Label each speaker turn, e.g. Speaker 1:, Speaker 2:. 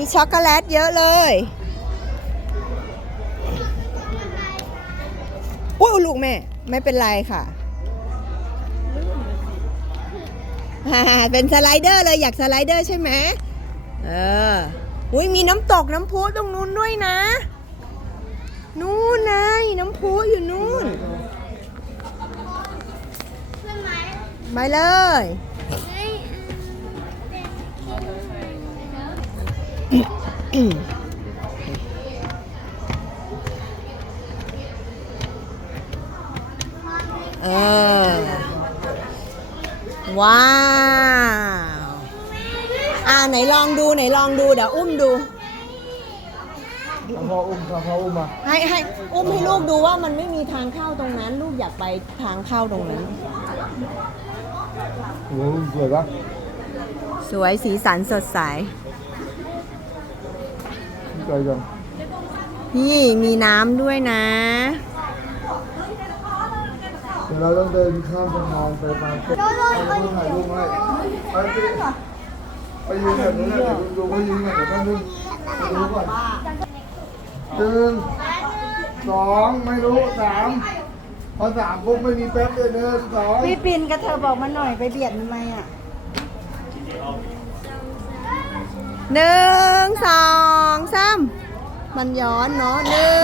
Speaker 1: มีช็อกโกแลตเยอะเลย อุ้ยลูกแม่ ไม่เป็นไรค่ะฮ่าเป็นสไลเดอร์เลยอยากสไลเดอร์ใช่ไหมเออ อุ้ยมีน้ำตกน้ำพุตรงนู้นด้วยนะ นู่นไงน้ำพุอยู่นู่นไปเลย เออ ว้าว อ่าไหนลองดูไหนลองดูเดี๋ยวอุ้มดู
Speaker 2: พออุ้มพออุ้มมา
Speaker 1: ให้ให้อุ้มให้ลูกดูว่ามันไม่มีทางเข้าตรงนั้น ลูกอยากไปทางเข้าตรงนั้น
Speaker 2: โอ้โหสวยปะ
Speaker 1: สวยสีสันสดใส
Speaker 2: สวยจัง
Speaker 1: นี่มีน้ำด้วยนะ
Speaker 2: เดี๋ยวเราต้องเดินข้ามสะพานไปมาเก็ตเอาลูกถ่ายรูปให้ไปสิไปยืนแบบนู้นนะเดี๋ยวดูเขายืนก่อนเดี๋ยวแป๊บนึงดูก่อนหนึ่งสองไม่รู้สามพอสามปุ๊บไม่มีแป๊บเดียวหนึ่งสอง
Speaker 3: พี่ปินก็เธอบอกมาหน่อยไปเบียดทำไมอะ
Speaker 1: หนึ่งสองสา มันย้อนเนาะหนึ่งสอ